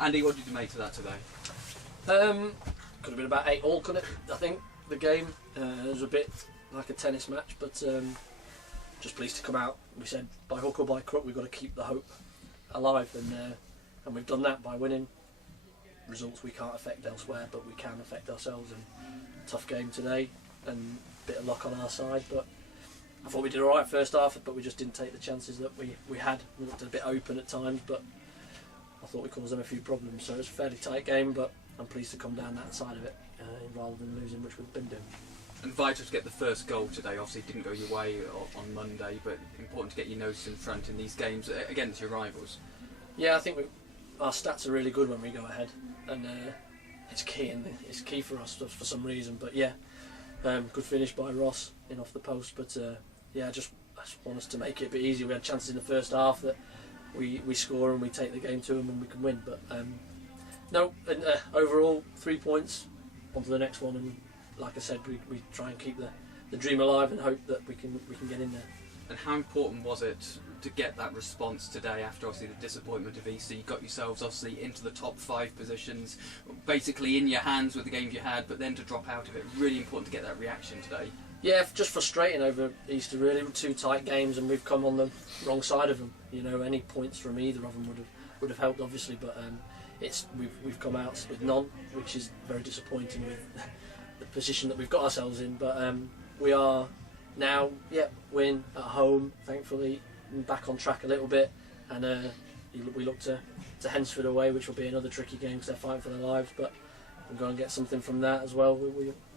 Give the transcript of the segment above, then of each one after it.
Andy, what did you make of that today? Could have been about 8-8, couldn't it? I think the game it was a bit like a tennis match, but just pleased to come out. We said by hook or by crook we've got to keep the hope alive, and we've done that by winning. Results we can't affect elsewhere, but we can affect ourselves. And tough game today, and a bit of luck on our side. But I thought we did all right first half, but we just didn't take the chances that we had. We looked a bit open at times, but I thought we caused them a few problems. So it was a fairly tight game, but I'm pleased to come down that side of it rather than losing, which we've been doing. And vital to get the first goal today. Obviously it didn't go your way on Monday, but important to get your nose in front in these games against your rivals. Yeah, I think our stats are really good when we go ahead, and it's key, and it's key for us for some reason. But yeah, good finish by Ross in off the post. But yeah, I just want us to make it a bit easier. We had chances in the first half that we score and we take the game to them and we can win. But no, and overall 3 points on to the next one. And like I said, we try and keep the dream alive and hope that we can get in there. And how important was it to get that response today after obviously the disappointment of EC? You got yourselves obviously into the top 5 positions, basically in your hands with the games you had, but then to drop out of it, really important to get that reaction today. Yeah, just frustrating over Easter really. 2 tight games and we've come on the wrong side of them. You know, any points from either of them would have helped obviously, but we've come out with none, which is very disappointing with the position that we've got ourselves in. But we are now, win at home, thankfully, back on track a little bit, and we look to Hensford away, which will be another tricky game because they're fighting for their lives, but we'll go and get something from that as well.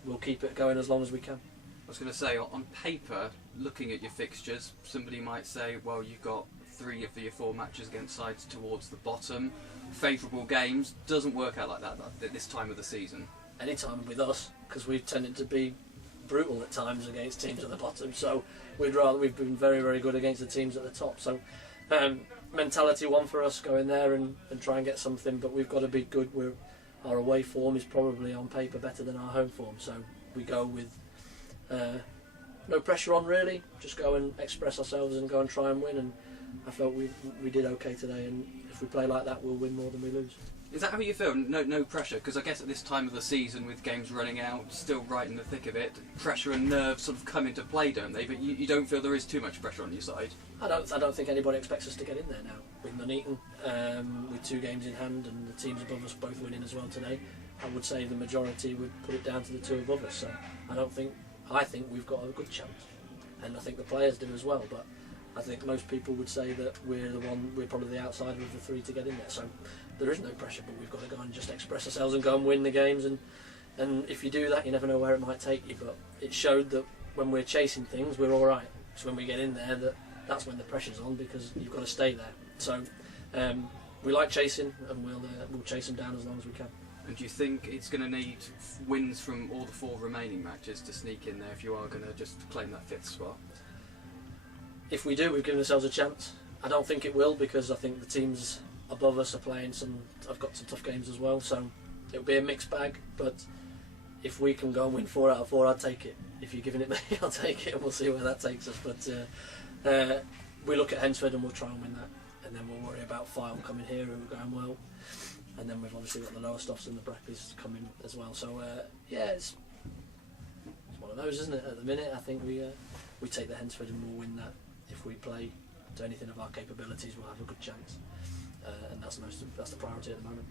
We'll keep it going as long as we can. I was going to say, on paper, looking at your fixtures, somebody might say, well, you've got 3 of your 4 matches against sides towards the bottom, favourable games. Doesn't work out like that at this time of the season. Any time with us, because we've tended to be brutal at times against teams at the bottom, so we've been very, very good against the teams at the top. So mentality one for us, go in there and try and get something, but we've got to be good. Our away form is probably on paper better than our home form, so we go with no pressure on really, just go and express ourselves and go and try and win, and I felt we did okay today, and if we play like that we'll win more than we lose. Is that how you feel? No pressure? Because I guess at this time of the season, with games running out, still right in the thick of it, pressure and nerves sort of come into play, don't they? But you don't feel there is too much pressure on your side? I don't think anybody expects us to get in there now. With Nuneaton, with 2 games in hand, and the teams above us both winning as well today, I would say the majority would put it down to the 2 above us. So I think we've got a good chance, and I think the players do as well. But I think most people would say that we're probably the outsider of the 3 to get in there. So there is no pressure, but we've got to go and just express ourselves and go and win the games. And if you do that, you never know where it might take you. But it showed that when we're chasing things, we're all right. So when we get in there, that's when the pressure's on, because you've got to stay there. So we like chasing, and we'll chase them down as long as we can. And do you think it's going to need wins from all the 4 remaining matches to sneak in there if you are going to just claim that 5th spot? If we do, we've given ourselves a chance. I don't think it will, because I think the teams above us are playing I've got some tough games as well, so it'll be a mixed bag. But if we can go and win 4 out of 4, I'll take it. If you're giving it me, I'll take it, and we'll see where that takes us. But we look at Hensford and we'll try and win that, and then we'll worry about File coming here, who are going well, and then we've obviously got the lower stuffs and the Brackley's coming as well. So it's one of those, isn't it? At the minute, I think we take the Hensford and we'll win that. If we play to anything of our capabilities, we'll have a good chance, and that's the priority at the moment.